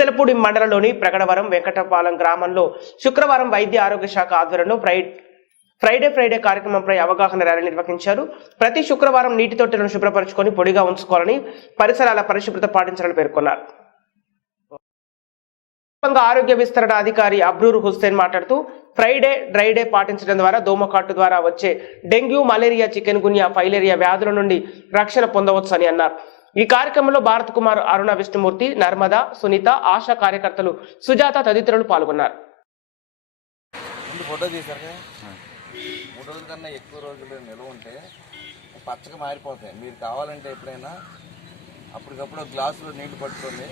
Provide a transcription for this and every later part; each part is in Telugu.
చింతలపూడి మండలంలోని ప్రగడవరం వెంకటపాలెం గ్రామంలో శుక్రవారం వైద్య ఆరోగ్య శాఖ ఆధ్వర్యంలో ఫ్రైడే కార్యక్రమంపై అవగాహన ర్యాలీ నిర్వహించారు. ప్రతి శుక్రవారం నీటి తొట్టెలను శుభ్రపరచుకొని పొడిగా ఉంచుకోవాలని, పరిసరాల పరిశుభ్రత పాటించాలని పేర్కొన్నారు. ఆరోగ్య విస్తరణ అధికారి అబ్రూర్ హుస్సేన్ మాట్లాడుతూ డ్రైడే పాటించడం ద్వారా దోమకాటు ద్వారా వచ్చే డెంగ్యూ, మలేరియా, చికెన్ గున్యా, ఫైలేరియా వ్యాధుల నుండి రక్షణ పొందవచ్చని అన్నారు. ఈ కార్యక్రమంలో భారత్ కుమార్, అరుణ విష్ణుమూర్తి, నర్మదా, సునీత, ఆశా కార్యకర్తలు, సుజాత తదితరులు పాల్గొన్నారు. 3 రోజుల కన్నా ఎక్కువ రోజులు నిల్వ ఉంటే పచ్చగా మారిపోతాయి. మీరు కావాలంటే ఎప్పుడైనా అప్పటికప్పుడు గ్లాసులో నీళ్లు పట్టుకొని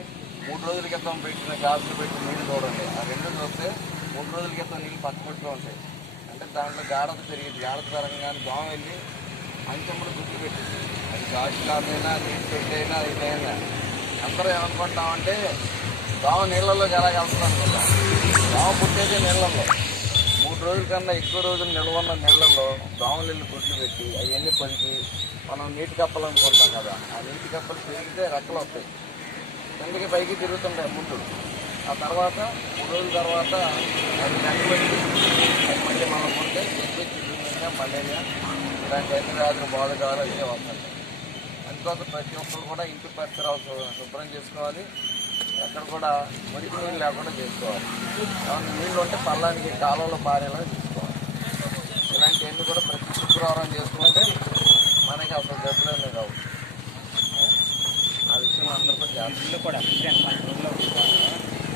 3 రోజుల క్రితం పెట్టిన గ్లాసులు పెట్టి నీళ్లు చూడండి. ఆ 2 చూస్తే 3 రోజుల క్రితం నీళ్ళు పచ్చబట్టుతూ ఉంటాయి. అంటే దాంట్లో గాఢత పెరిగింది. గాఢత పెరగగానే దోమ వెళ్ళి అంచెమ్మలు గుర్తు పెట్టింది. అది గాజు గ్లాసైనా, నీళ్ళు పెట్టైనా, ఇదైనా అందరూ ఏమనుకుంటామంటే దోమ నీళ్ళలోకి ఎలా వెళ్తుంది అనుకుంటాం. దోమ పుట్టేదే నీళ్ళల్లో. 3 రోజుల కన్నా ఎక్కువ రోజులు నిల్వ ఉన్న నీళ్ళల్లో దోమలు గుడ్లు పెట్టి అవన్నీ పొలికి మనం నీటి కప్పలు అనుకుంటాం కదా. ఆ నీటి కప్పలు పెరిగితే రెక్కలు వస్తాయి, కిందకి పైకి తిరుగుతుంటాయి ముందు. ఆ తర్వాత 3 రోజుల తర్వాత అది నెక్కబెట్టి మళ్ళీ మనం ఉంటే చికెన్, మలేరియా ఇలాంటి అన్ని వ్యాధులు బాధకాలు అయితే వస్తాయి. అందుకోసం ప్రతి ఒక్కరు కూడా ఇంటి పరిసరాలు శుభ్రం చేసుకోవాలి. ఎక్కడ కూడా మురికి నీళ్ళు లేకుండా చేసుకోవాలి. నీళ్ళు ఉంటే పల్లానికి కాలువలో పారేలా చూసుకోవాలి. ఇలాంటివన్నీ కూడా ప్రతి శుక్రవారం చేసుకుంటే మనకి అసలు జబ్బులన్నీ కావు. ఆ విషయం అందరికీ కూడా